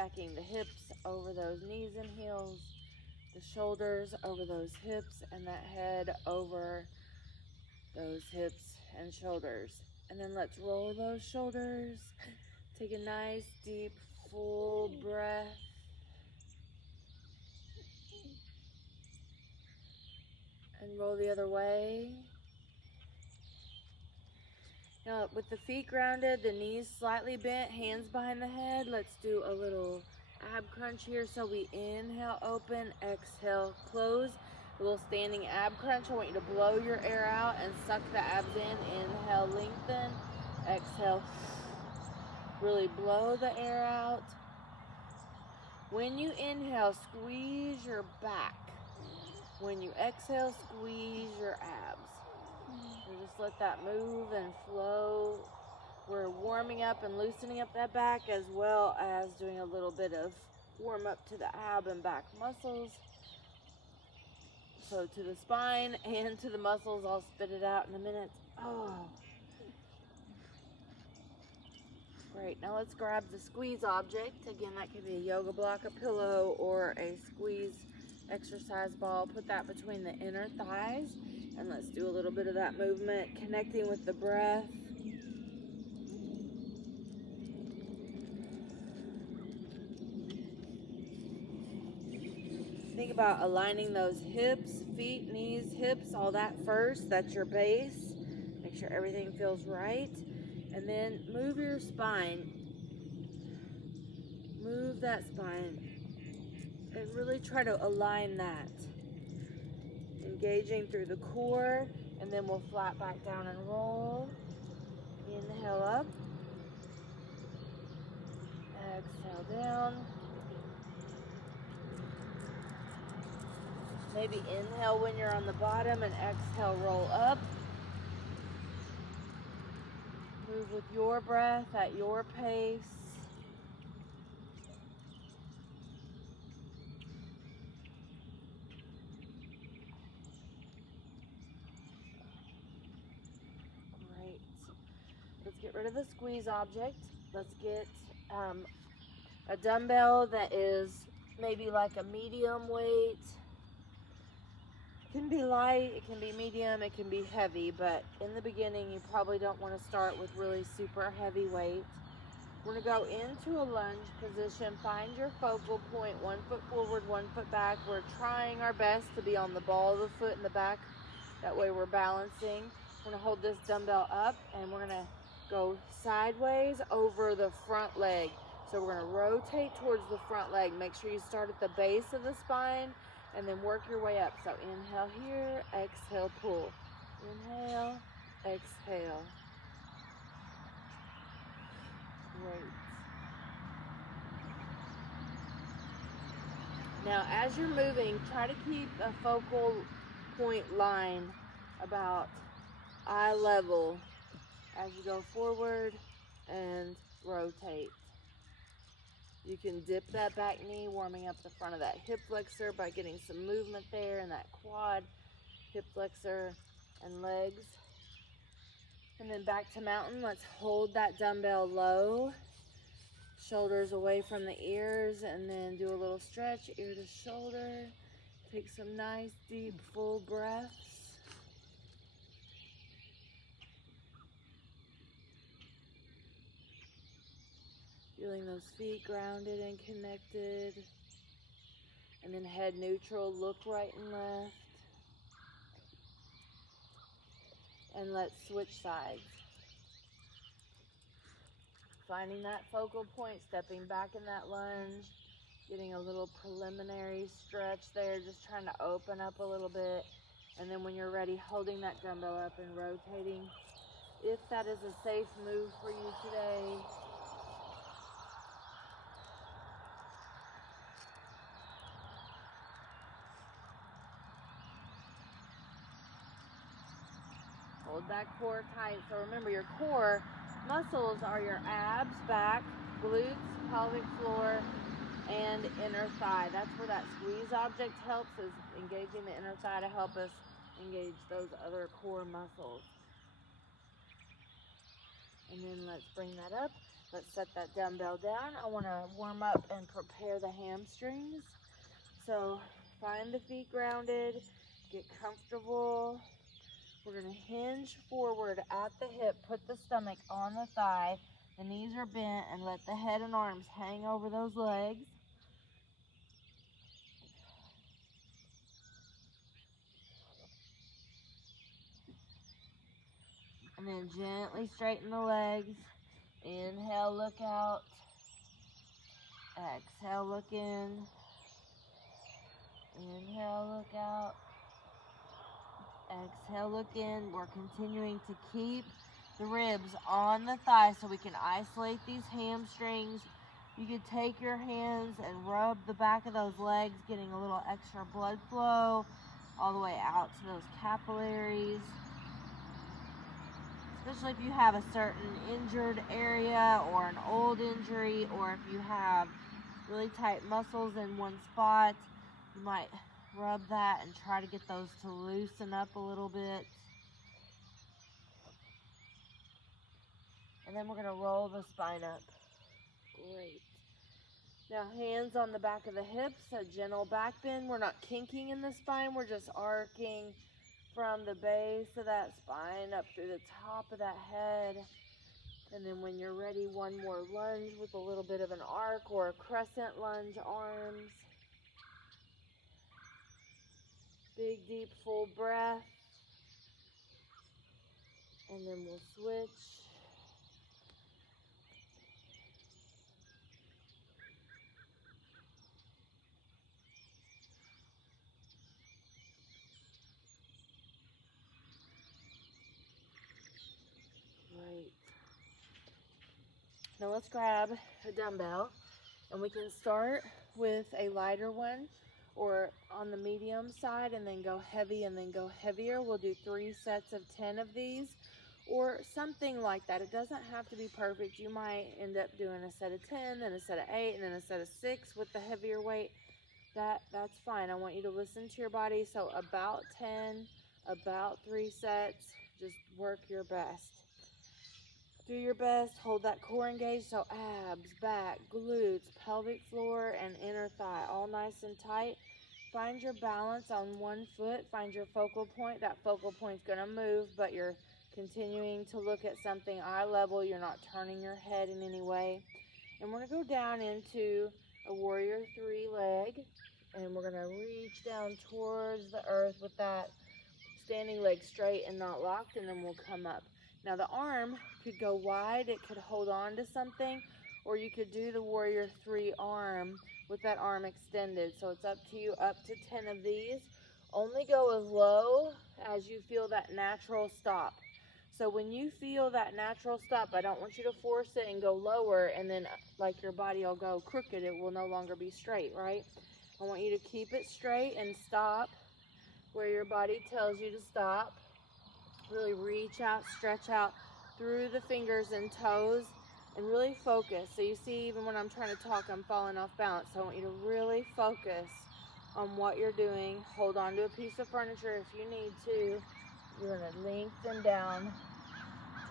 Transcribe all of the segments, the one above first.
stacking the hips over those knees and heels, the shoulders over those hips, and that head over those hips and shoulders. And then let's roll those shoulders. Take a nice, deep, full breath. And roll the other way. Now, with the feet grounded, the knees slightly bent, hands behind the head, let's do a little ab crunch here. So we inhale, open, exhale, close. A little standing ab crunch. I want you to blow your air out and suck the abs in. Inhale, lengthen. Exhale. Really blow the air out. When you inhale, squeeze your back. When you exhale, squeeze your abs. So just let that move and flow. We're warming up and loosening up that back, as well as doing a little bit of warm up to the ab and back muscles. So to the spine and to the muscles. I'll spit it out in a minute. Oh, great. Now let's grab the squeeze object. Again, that could be a yoga block, a pillow, or a squeeze exercise ball. Put that between the inner thighs, and let's do a little bit of that movement, connecting with the breath. Think about aligning those hips, feet, knees, hips, all that first. That's your base. Make sure everything feels right. And then move your spine. Move that spine. And really try to align that. Engaging through the core. And then we'll flat back down and roll. Inhale up. Exhale down. Maybe inhale when you're on the bottom and exhale, roll up. Move with your breath at your pace. Great. Let's get rid of the squeeze object. Let's get a dumbbell that is maybe like a medium weight. It can be light, it can be medium, it can be heavy, but in the beginning you probably don't want to start with really super heavy weight. We're going to go into a lunge position. Find your focal point, 1 foot forward, 1 foot back. We're trying our best to be on the ball of the foot in the back. That way we're balancing. We're going to hold this dumbbell up and we're going to go sideways over the front leg. So we're going to rotate towards the front leg. Make sure you start at the base of the spine and then work your way up. So inhale here, exhale, pull. Inhale, exhale. Great. Now, as you're moving, try to keep a focal point line about eye level as you go forward and rotate. You can dip that back knee, warming up the front of that hip flexor by getting some movement there in that quad, hip flexor, and legs. And then back to mountain. Let's hold that dumbbell low, shoulders away from the ears, and then do a little stretch, ear to shoulder. Take some nice, deep, full breaths. Feeling those feet grounded and connected. And then head neutral, look right and left. And let's switch sides. Finding that focal point, stepping back in that lunge, getting a little preliminary stretch there, just trying to open up a little bit. And then when you're ready, holding that dumbbell up and rotating. If that is a safe move for you today. Hold that core tight. So remember, your core muscles are your abs, back, glutes, pelvic floor, and inner thigh. That's where that squeeze object helps, is engaging the inner thigh to help us engage those other core muscles. And then let's bring that up. Let's set that dumbbell down. I want to warm up and prepare the hamstrings. So find the feet grounded, get comfortable. We're going to hinge forward at the hip, put the stomach on the thigh, the knees are bent, and let the head and arms hang over those legs. And then gently straighten the legs. Inhale, look out. Exhale, look in. Inhale, look out. Exhale, look in. We're continuing to keep the ribs on the thigh so we can isolate these hamstrings. You could take your hands and rub the back of those legs, getting a little extra blood flow all the way out to those capillaries. Especially if you have a certain injured area or an old injury, or if you have really tight muscles in one spot, you might rub that and try to get those to loosen up a little bit. And then we're going to roll the spine up. Great. Now hands on the back of the hips, a gentle back bend. We're not kinking in the spine, we're just arcing from the base of that spine up through the top of that head. And then when you're ready, one more lunge with a little bit of an arc or a crescent lunge arms. Big, deep, full breath. And then we'll switch. Great. Now let's grab a dumbbell, and we can start with a lighter one or on the medium side and then go heavy and then go heavier. We'll do 3 sets of 10 of these or something like that. It doesn't have to be perfect. You might end up doing a set of 10, then a set of 8, and then a set of 6 with the heavier weight. That's fine. I want you to listen to your body. So about 10, about 3 sets, just work your best. Do your best, hold that core engaged, so abs, back, glutes, pelvic floor, and inner thigh, all nice and tight. Find your balance on one foot, find your focal point. That focal point's gonna move, but you're continuing to look at something eye level. You're not turning your head in any way. And we're gonna go down into a warrior 3 leg, and we're gonna reach down towards the earth with that standing leg straight and not locked, and then we'll come up. Now the arm could go wide, it could hold on to something, or you could do the warrior 3 arm with that arm extended. So it's up to you, up to 10 of these. Only go as low as you feel that natural stop. So when you feel that natural stop, I don't want you to force it and go lower, and then like your body will go crooked, it will no longer be straight, right? I want you to keep it straight and stop where your body tells you to stop. Really reach out, stretch out through the fingers and toes, and really focus. So you see, even when I'm trying to talk, I'm falling off balance. So I want you to really focus on what you're doing. Hold on to a piece of furniture if you need to. You're going to lengthen down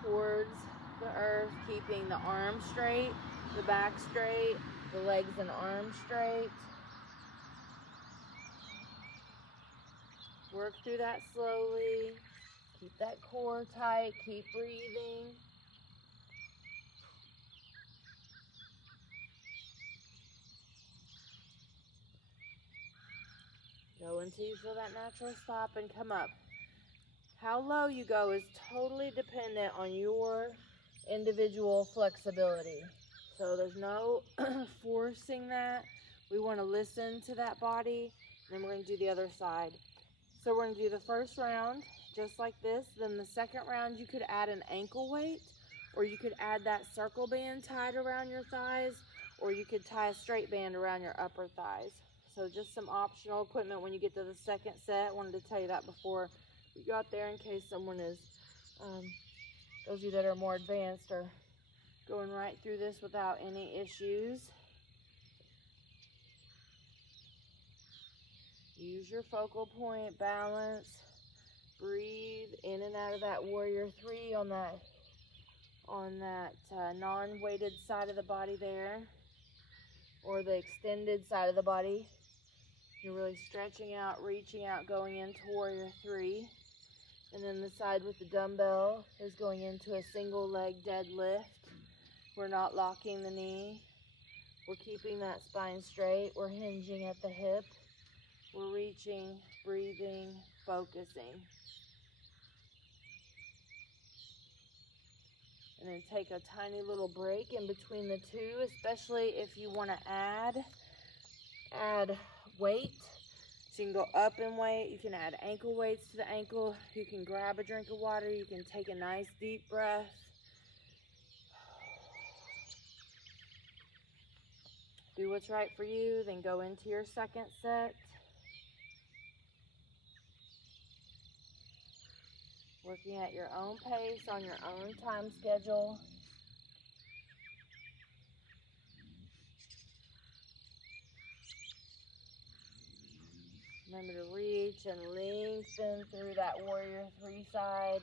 towards the earth, keeping the arms straight, the back straight, the legs and arms straight. Work through that slowly. Keep that core tight. Keep breathing. Go until you feel that natural stop and come up. How low you go is totally dependent on your individual flexibility. So there's no forcing that. We want to listen to that body. And then we're going to do the other side. So we're going to do the first round just like this. Then the second round, you could add an ankle weight, or you could add that circle band tied around your thighs, or you could tie a straight band around your upper thighs. So just some optional equipment when you get to the second set. I wanted to tell you that before we got there in case someone is, those of you that are more advanced are going right through this without any issues. Use your focal point, balance, breathe in and out of that warrior 3 on on that non-weighted side of the body there, or the extended side of the body. You're really stretching out, reaching out, going into warrior three. And then the side with the dumbbell is going into a single leg deadlift. We're not locking the knee. We're keeping that spine straight. We're hinging at the hip. We're reaching, breathing, focusing. And then take a tiny little break in between the two, especially if you want to add weight. So you can go up in weight. You can add ankle weights to the ankle. You can grab a drink of water. You can take a nice deep breath. Do what's right for you, then go into your second set. Working at your own pace, on your own time schedule. Remember to reach and lengthen through that warrior three side.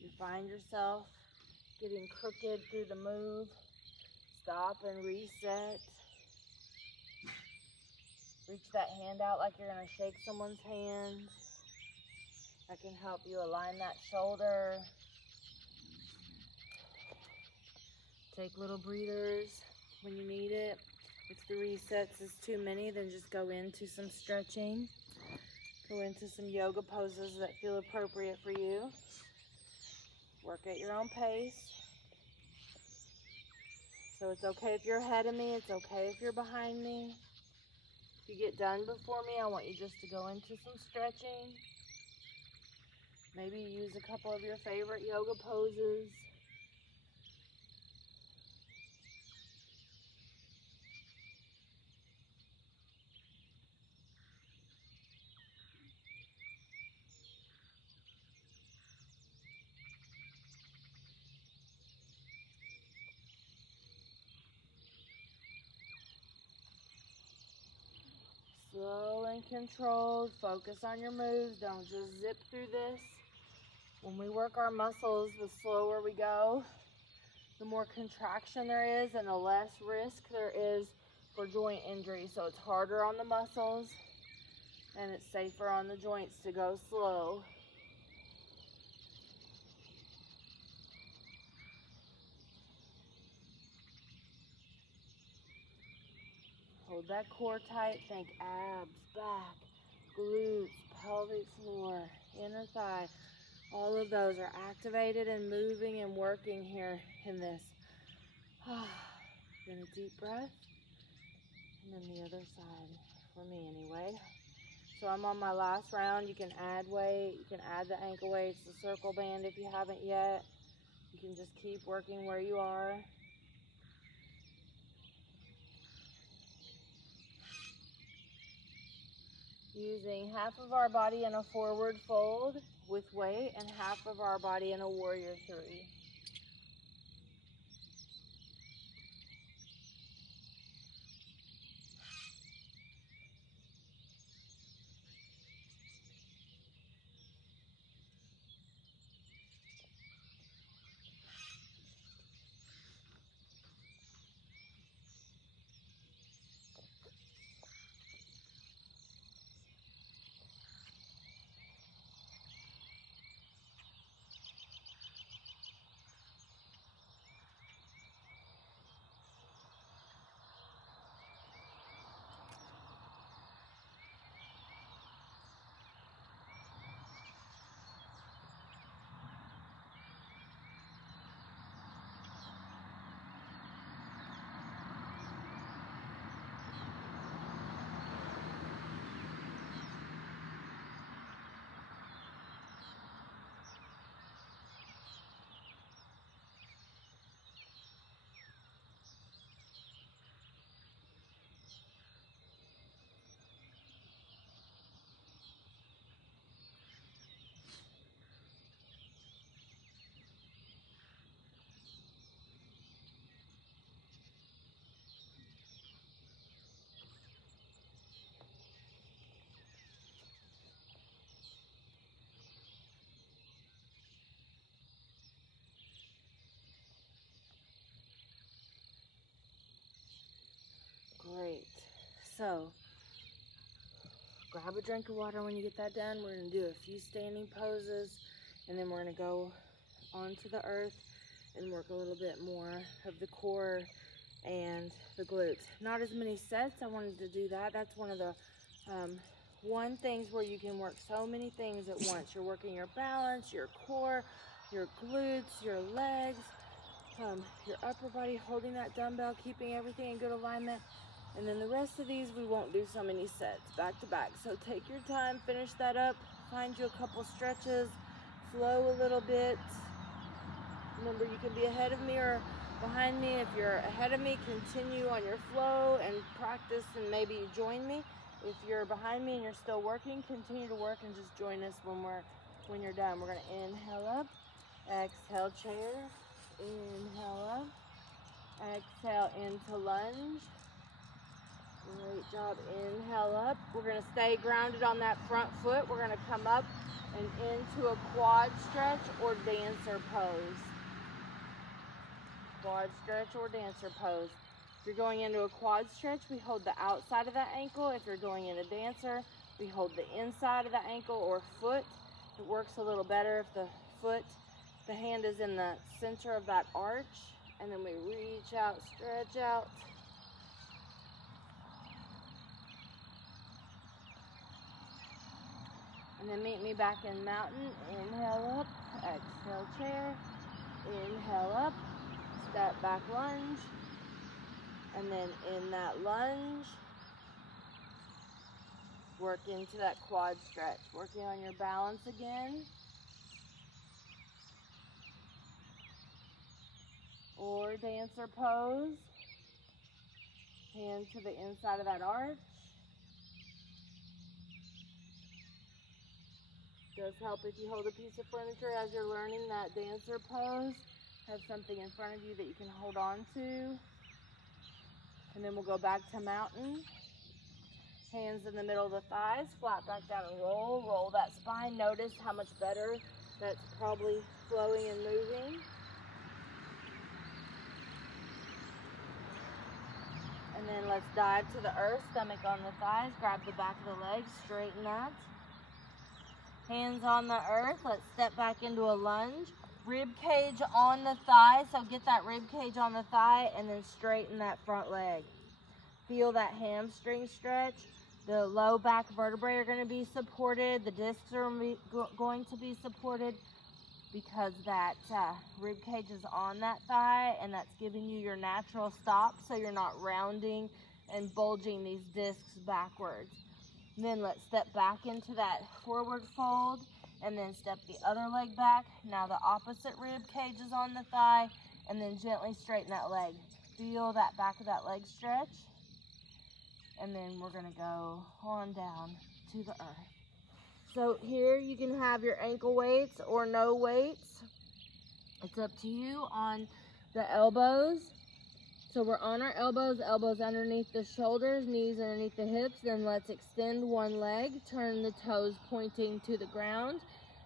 You find yourself getting crooked through the move, stop and reset. Reach that hand out like you're going to shake someone's hand. That can help you align that shoulder. Take little breathers when you need it. If 3 sets is too many, then just go into some stretching. Go into some yoga poses that feel appropriate for you. Work at your own pace. So it's okay if you're ahead of me. It's okay if you're behind me. If you get done before me, I want you just to go into some stretching. Maybe use a couple of your favorite yoga poses. Slow and controlled. Focus on your moves. Don't just zip through this. When we work our muscles, the slower we go, the more contraction there is and the less risk there is for joint injury. So it's harder on the muscles and it's safer on the joints to go slow. Hold that core tight. Think abs, back, glutes, pelvic floor, inner thigh. All of those are activated and moving and working here in this. Then a deep breath. And then the other side, for me anyway. So I'm on my last round. You can add weight. You can add the ankle weights, the circle band if you haven't yet. You can just keep working where you are. Using half of our body in a forward fold with weight and half of our body in a warrior three. So grab a drink of water when you get that done. We're going to do a few standing poses, and then we're going to go onto the earth and work a little bit more of the core and the glutes. Not as many sets. I wanted to do that. That's one of the one things where you can work so many things at once. You're working your balance, your core, your glutes, your legs, your upper body, holding that dumbbell, keeping everything in good alignment. And then the rest of these, we won't do so many sets back to back. So take your time, finish that up, find you a couple stretches, flow a little bit. Remember, you can be ahead of me or behind me. If you're ahead of me, continue on your flow and practice, and maybe join me. If you're behind me and you're still working, continue to work and just join us when you're done. We're going to inhale up, exhale chair, inhale up, exhale into lunge. Great job. Inhale up. We're going to stay grounded on that front foot. We're going to come up and into a quad stretch or dancer pose. Quad stretch or dancer pose. If you're going into a quad stretch, we hold the outside of that ankle. If you're going into dancer, we hold the inside of the ankle or foot. It works a little better if the hand is in the center of that arch. And then we reach out, stretch out. And then meet me back in mountain. Inhale up, exhale chair. Inhale up, step back lunge. And then in that lunge, work into that quad stretch. Working on your balance again. Or dancer pose. Hand to the inside of that arch. Does help if you hold a piece of furniture as you're learning that dancer pose. Have something in front of you that you can hold on to. And then we'll go back to mountain. Hands in the middle of the thighs, flat back down and roll. Roll that spine. Notice how much better that's probably flowing and moving. And then let's dive to the earth, stomach on the thighs. Grab the back of the legs, straighten that. Hands on the earth. Let's step back into a lunge. Rib cage on the thigh. So get that rib cage on the thigh and then straighten that front leg. Feel that hamstring stretch. The low back vertebrae are going to be supported. The discs are going to be supported because that rib cage is on that thigh, and that's giving you your natural stop so you're not rounding and bulging these discs backwards. And then let's step back into that forward fold and then step the other leg back. Now the opposite rib cage is on the thigh, and then gently straighten that leg. Feel that back of that leg stretch. And then we're going to go on down to the earth. So here you can have your ankle weights or no weights. It's up to you on the elbows. So we're on our elbows, elbows underneath the shoulders, knees underneath the hips. Then let's extend one leg, turn the toes pointing to the ground.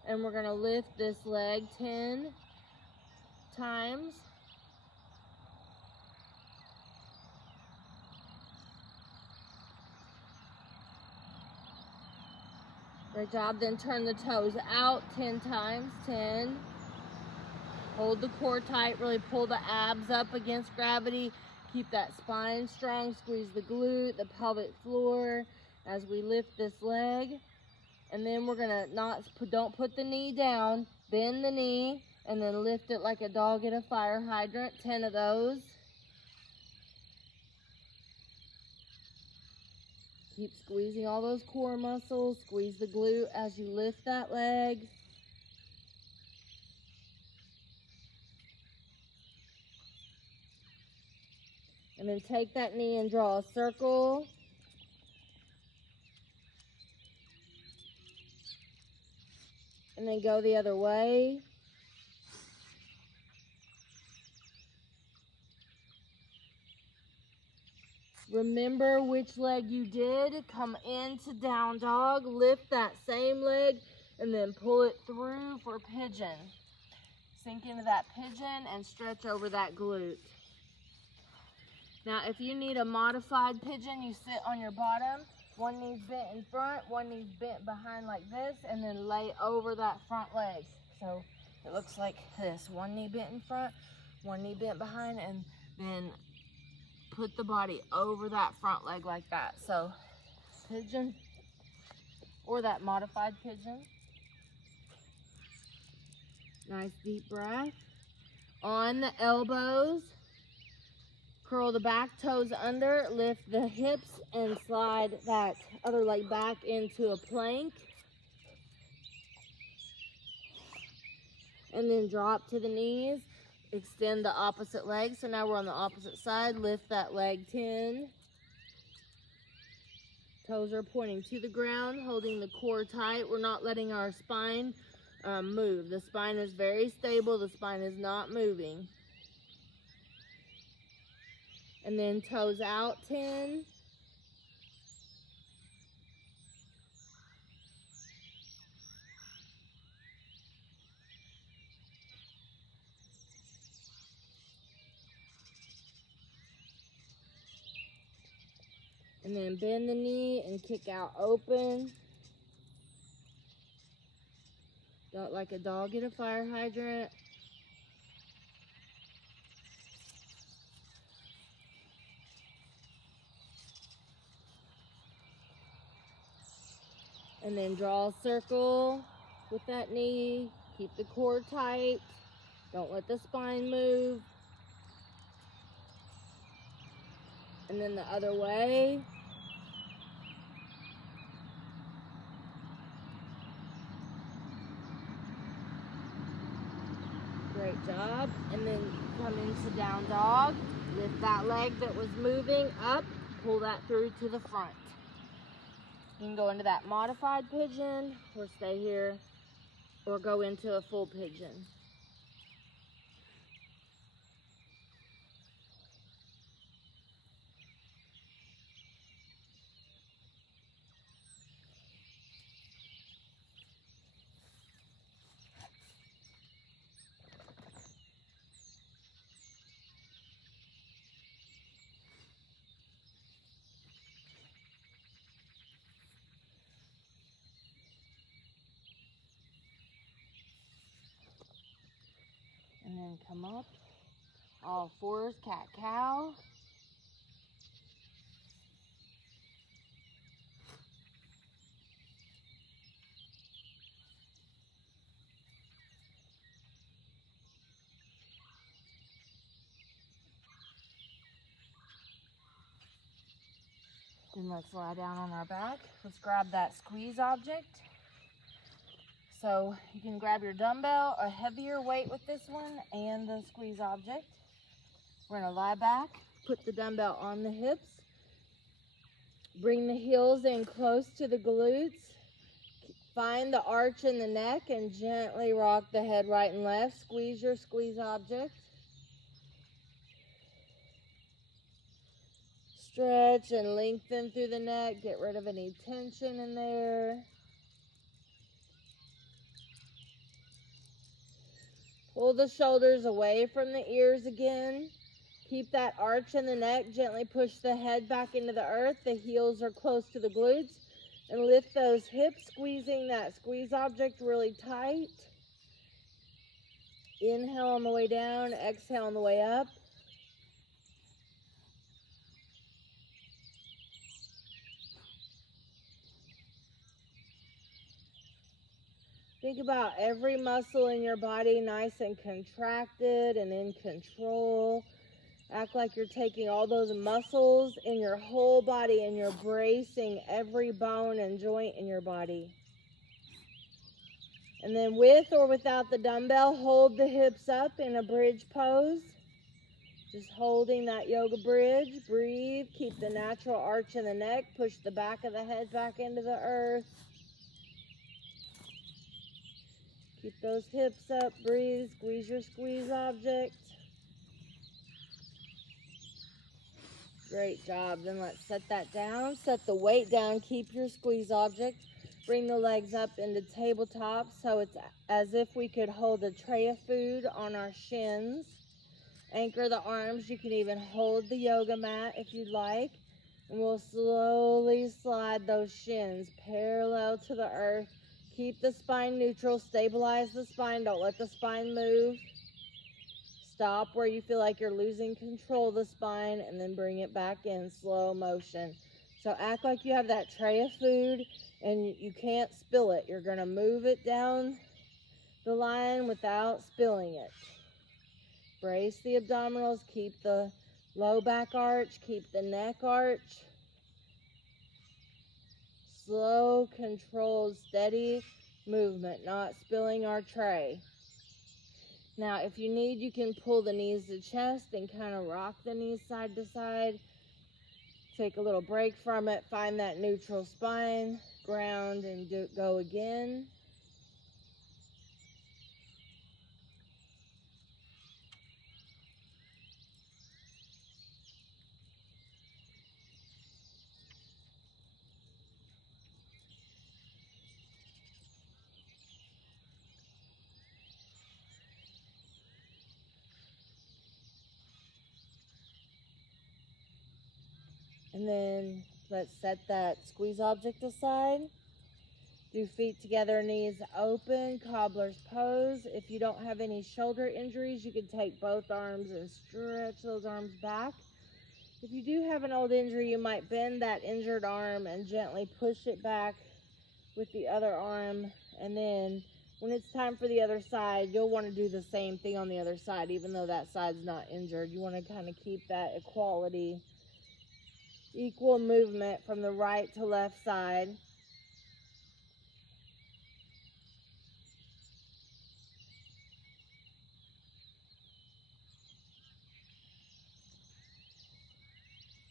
And we're going to lift this leg 10 times. Great job. Then turn the toes out 10 times. 10. Hold the core tight. Really pull the abs up against gravity. Keep that spine strong. Squeeze the glute, the pelvic floor as we lift this leg. And then we're going to don't put the knee down. Bend the knee and then lift it like a dog at a fire hydrant. 10 of those. Keep squeezing all those core muscles. Squeeze the glute as you lift that leg. And then take that knee and draw a circle. And then go the other way. Remember which leg you did. Come into down dog. Lift that same leg and then pull it through for pigeon. Sink into that pigeon and stretch over that glute. Now, if you need a modified pigeon, you sit on your bottom. One knee's bent in front, one knee's bent behind like this, and then lay over that front leg. So it looks like this. One knee bent in front, one knee bent behind, and then put the body over that front leg like that. So pigeon, or that modified pigeon. Nice deep breath. On the elbows, curl the back toes under, lift the hips, and slide that other leg back into a plank. And then drop to the knees, extend the opposite leg. So now we're on the opposite side, lift that leg 10. Toes are pointing to the ground, holding the core tight. We're not letting our spine move. The spine is very stable, the spine is not moving. And then toes out 10. And then bend the knee and kick out open. Like a dog at a fire hydrant. And then draw a circle with that knee. Keep the core tight. Don't let the spine move. And then the other way. Great job. And then come into down dog. Lift that leg that was moving up. Pull that through to the front. You can go into that modified pigeon, or stay here, or go into a full pigeon. And then come up, all fours, cat-cow. Then let's lie down on our back. Let's grab that squeeze object. So you can grab your dumbbell, a heavier weight with this one, and the squeeze object. We're gonna lie back, put the dumbbell on the hips, bring the heels in close to the glutes, find the arch in the neck, and gently rock the head right and left. Squeeze your squeeze object. Stretch and lengthen through the neck, get rid of any tension in there. Pull the shoulders away from the ears again. Keep that arch in the neck. Gently push the head back into the earth. The heels are close to the glutes. And lift those hips, squeezing that squeeze object really tight. Inhale on the way down. Exhale on the way up. Think about every muscle in your body nice and contracted and in control. Act like you're taking all those muscles in your whole body and you're bracing every bone and joint in your body. And then with or without the dumbbell, hold the hips up in a bridge pose. Just holding that yoga bridge. Breathe. Keep the natural arch in the neck. Push the back of the head back into the earth. Keep those hips up, breathe, squeeze your squeeze object. Great job. Then let's set that down. Set the weight down, keep your squeeze object. Bring the legs up into tabletop so it's as if we could hold a tray of food on our shins. Anchor the arms. You can even hold the yoga mat if you'd like. And we'll slowly slide those shins parallel to the earth. Keep the spine neutral. Stabilize the spine. Don't let the spine move. Stop where you feel like you're losing control of the spine, and then bring it back in slow motion. So act like you have that tray of food and you can't spill it. You're going to move it down the line without spilling it. Brace the abdominals. Keep the low back arch. Keep the neck arch. Slow, controlled, steady movement, not spilling our tray. Now, if you need, you can pull the knees to chest and kind of rock the knees side to side. Take a little break from it. Find that neutral spine. Ground and go again. And then let's set that squeeze object aside. Do feet together, knees open, cobbler's pose. If you don't have any shoulder injuries, you can take both arms and stretch those arms back. If you do have an old injury, you might bend that injured arm and gently push it back with the other arm. And then when it's time for the other side, you'll want to do the same thing on the other side, even though that side's not injured. You want to kind of keep that equality, equal movement from the right to left side.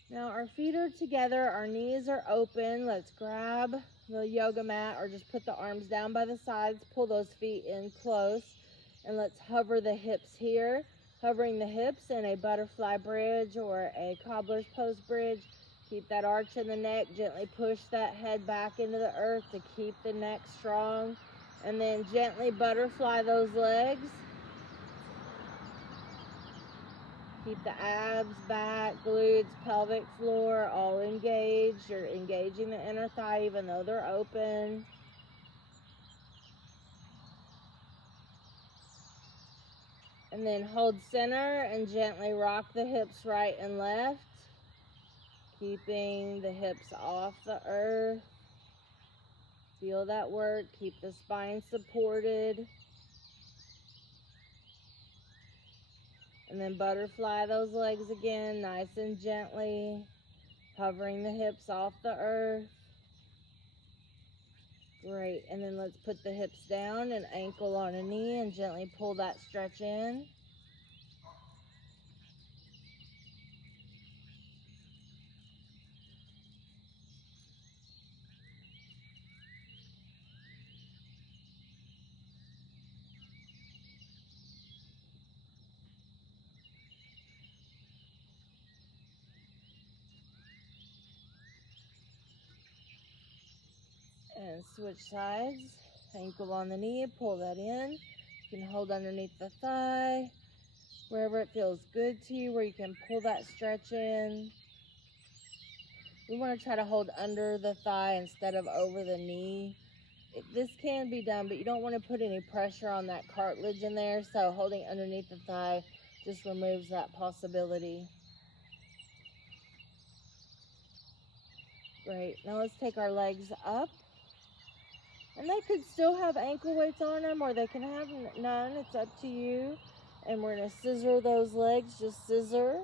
Now our feet are together, our knees are open. Let's grab the yoga mat or just put the arms down by the sides, pull those feet in close, and let's hover the hips here. Hovering the hips in a butterfly bridge or a cobbler's pose bridge. Keep that arch in the neck, gently push that head back into the earth to keep the neck strong, and then gently butterfly those legs. Keep the abs, back, glutes, pelvic floor all engaged. You're engaging the inner thigh even though they're open. And then hold center and gently rock the hips right and left. Keeping the hips off the earth. Feel that work. Keep the spine supported. And then butterfly those legs again, nice and gently, hovering the hips off the earth. Great, and then let's put the hips down and ankle on a knee and gently pull that stretch in. And switch sides. Ankle on the knee, pull that in. You can hold underneath the thigh, wherever it feels good to you, where you can pull that stretch in. We want to try to hold under the thigh instead of over the knee. This can be done, but you don't want to put any pressure on that cartilage in there, so holding underneath the thigh just removes that possibility. Great. Now let's take our legs up. And they could still have ankle weights on them, or they can have none. It's up to you. And we're going to scissor those legs, just scissor.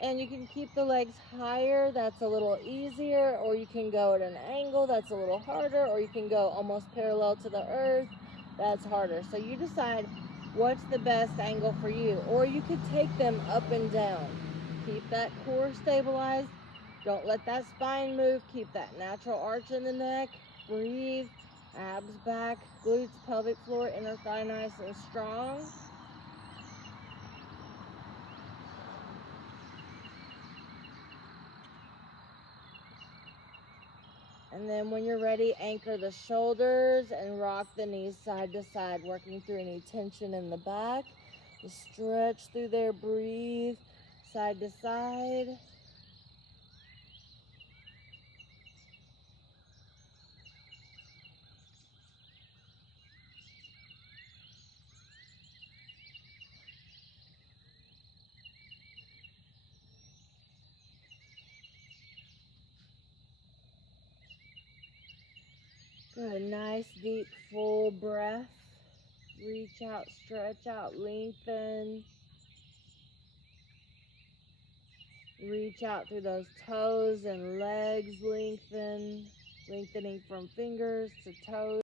And you can keep the legs higher, that's a little easier, or you can go at an angle, that's a little harder, or you can go almost parallel to the earth, that's harder. So you decide what's the best angle for you. Or you could take them up and down. Keep that core stabilized. Don't let that spine move. Keep that natural arch in the neck. Breathe. Abs back, glutes, pelvic floor, inner thigh nice and strong. And then when you're ready, anchor the shoulders and rock the knees side to side, working through any tension in the back. Just stretch through there, breathe side to side. Good, nice deep full breath. Reach out, stretch out, lengthen. Reach out through those toes and legs, lengthening from fingers to toes.